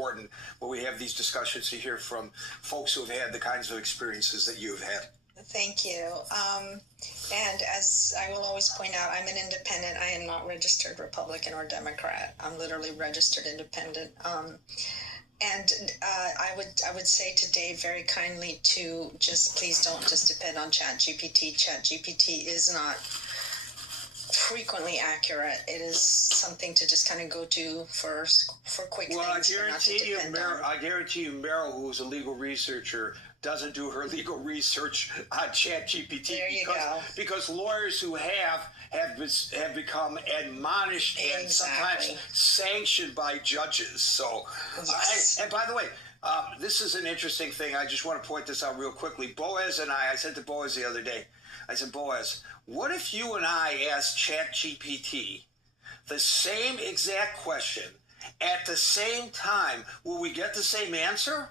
important when we have these discussions to hear from folks who have had the kinds of experiences that you've had. Thank you. And as I will always point out, I'm an independent. I am not registered Republican or Democrat. I'm literally registered independent. And I would say to Dave very kindly to just please don't just depend on ChatGPT. ChatGPT is not frequently accurate. It is something to just kind of go to for quick things. I guarantee you, Meryl, who's a legal researcher, doesn't do her legal research on ChatGPT. There you go. Because lawyers who have become admonished and sometimes sanctioned by judges. So, yes. And by the way, this is an interesting thing. I just want to point this out real quickly. Boaz and I said to Boaz the other day, I said, Boaz, what if you and I asked ChatGPT the same exact question at the same time? Will we get the same answer?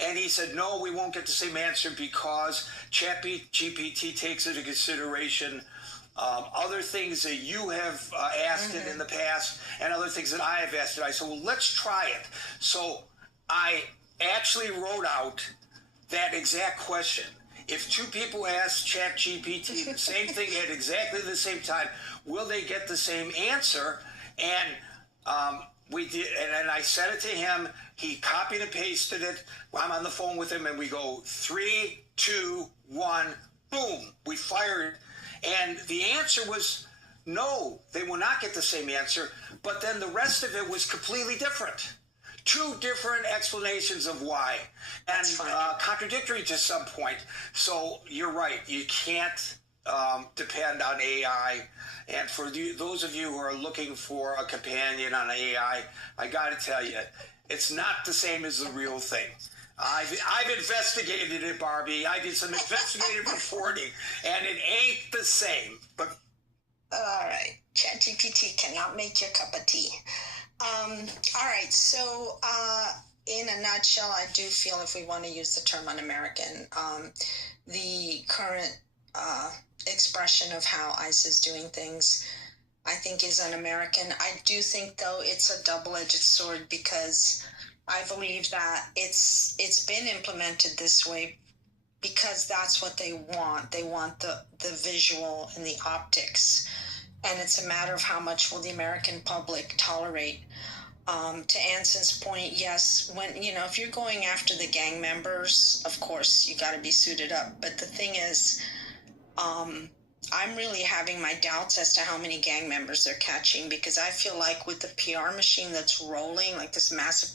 And he said, no, we won't get the same answer because ChatGPT takes into consideration other things that you have asked it in the past and other things that I have asked it. I said, well, let's try it. So I actually wrote out that exact question. If two people ask ChatGPT the same thing at exactly the same time, will they get the same answer? And we did, and then I sent it to him. He copied and pasted it. I'm on the phone with him, and we go 3, 2, 1, boom. We fired, and the answer was no. They will not get the same answer. But then the rest of it was completely different. 2 different explanations of why, and contradictory to some point. So you're right. You can't depend on AI. And for those of you who are looking for a companion on AI, I got to tell you, it's not the same as the real thing. I've investigated it, Barbie. I did some investigative reporting, and it ain't the same. But all right, ChatGPT cannot make your cup of tea. All right, so in a nutshell, I do feel if we want to use the term un-American, the current expression of how ICE is doing things, I think is un-American. I do think, though, it's a double-edged sword because I believe that it's been implemented this way because that's what they want. They want the visual and the optics. And it's a matter of how much will the American public tolerate. To Anson's point, yes, when if you're going after the gang members, of course you got to be suited up. But the thing is, I'm really having my doubts as to how many gang members they're catching because I feel like with the PR machine that's rolling, like this massive